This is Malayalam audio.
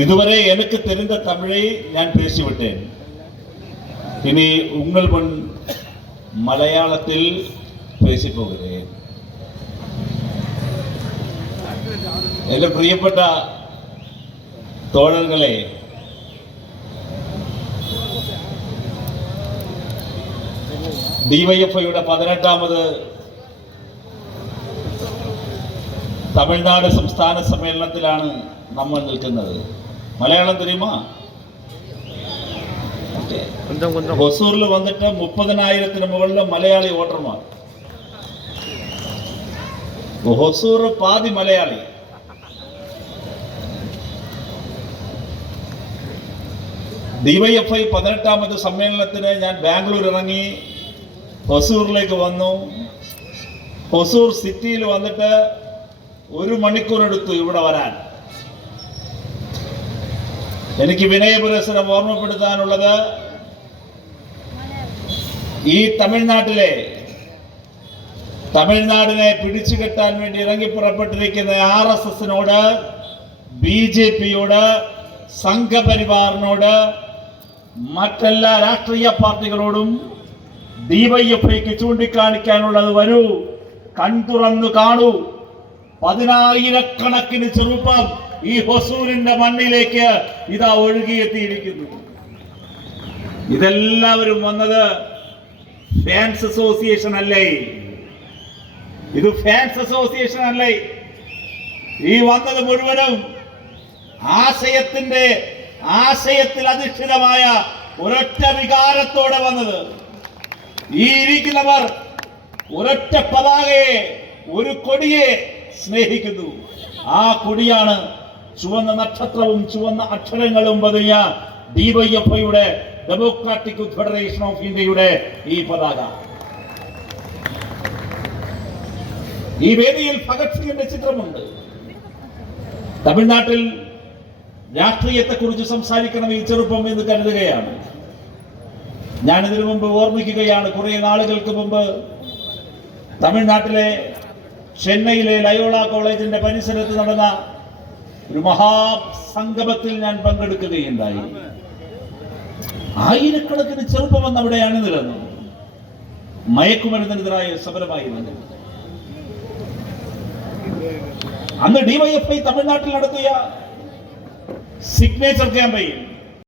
இதுவரை எனக்கு தெரிந்த தமிழை நான் பேசிவிட்டேன். இனி உங்கள் முன் மலையாளத்தில் பேசி போகிறேன். എന്റെ പ്രിയപ്പെട്ട തോഴர்களே, ഡിവൈഎഫ്ഐയുടെ 18ാമത് തമിഴ്നാട് സംസ്ഥാന സമ്മേളനത്തിലാണ് നമ്മൾ നിൽക്കുന്നത്. മലയാളം தெரியுமா? ഹൊസൂറിൽ വന്നിട്ട് 30,000-ന് മുകളിൽ മലയാളി വോട്ടർമാർ. ഹൊസൂർ പാതി മലയാളി. ഡിവൈഎഫ്ഐ 18ാമത് സമ്മേളനത്തിന് ഞാൻ ബാംഗ്ലൂർ ഇറങ്ങി ഹൊസൂറിലേക്ക് വന്നു. ഹൊസൂർ സിറ്റിയിൽ വന്നിട്ട് 1 മണിക്കൂർ എടുത്തു ഇവിടെ വരാൻ. എനിക്ക് വിനയപുരസരം ഓർമ്മപ്പെടുത്താനുള്ളത്, ഈ തമിഴ്നാടിനെ പിടിച്ചുകെട്ടാൻ വേണ്ടി ഇറങ്ങിപ്പുറപ്പെട്ടിരിക്കുന്ന RSSനോട്, BJPയോട്, സംഘപരിവാറിനോട്, മറ്റെല്ലാ രാഷ്ട്രീയ പാർട്ടികളോടും ഡിവൈഎഫ്ഐക്ക് ചൂണ്ടിക്കാണിക്കാനുള്ളത്, വരൂ, കൺതുറന്നു കാണൂ. 10,000-കണക്കിന് ചെറുപ്പം ഈ ഹൊസൂരിന്റെ മണ്ണിലേക്ക് ഇതാ ഒഴുകിയെത്തിയിരിക്കുന്നു. ഇതെല്ലാവരും വന്നത് ഫാൻസ് അസോസിയേഷൻ അല്ലേ? ഇത് ഫാൻസ് അസോസിയേഷൻ അല്ലേ? ഈ വന്നത് മുഴുവനും ആശയത്തിൽ അധിഷ്ഠിതമായ ഒരൊറ്റ വികാരത്തോടെ വന്നത്. ഈ ഇരിക്കുന്നവർ ഒരൊറ്റ പതാകയെ, ഒരു കൊടിയെ സ്നേഹിക്കുന്നു. ആ കൊടിയാണ് ചുവന്ന നക്ഷത്രവും ചുവന്ന അക്ഷരങ്ങളും പതിഞ്ഞ ഡിവൈഎഫ്ഐയുടെ ഡെമോക്രാറ്റിക് ഫെഡറേഷൻ ഓഫ് ഇന്ത്യയുടെ ഈ പതാക. ഈ വേദിയിൽ ഭഗത് സിംഗിന്റെ ചിത്രമുണ്ട്. തമിഴ്നാട്ടിൽ രാഷ്ട്രീയത്തെക്കുറിച്ച് സംസാരിക്കണം ഈ ചെറുപ്പം എന്ന് കരുതുകയാണ്. ഞാനിതിനു മുമ്പ് ഓർമ്മിക്കുകയാണ്, കുറെ നാളുകൾക്ക് മുമ്പ് തമിഴ്നാട്ടിലെ ചെന്നൈയിലെ ലയോള കോളേജിന്റെ പരിസരത്ത് നടന്ന ഒരു മഹാസംഗമത്തിൽ ഞാൻ പങ്കെടുക്കുകയുണ്ടായി. ആയിരക്കണക്കിന് ചെറുപ്പം വന്ന് അവിടെ അണിനിരന്നു. മയക്കുമരുന്നിനെതിരായ സമരമായിരുന്നു. അന്ന് ഡിവൈഎഫ്ഐ തമിഴ്നാട്ടിൽ നടത്തിയ സിഗ്നേച്ചർ ക്യാമ്പയിൻ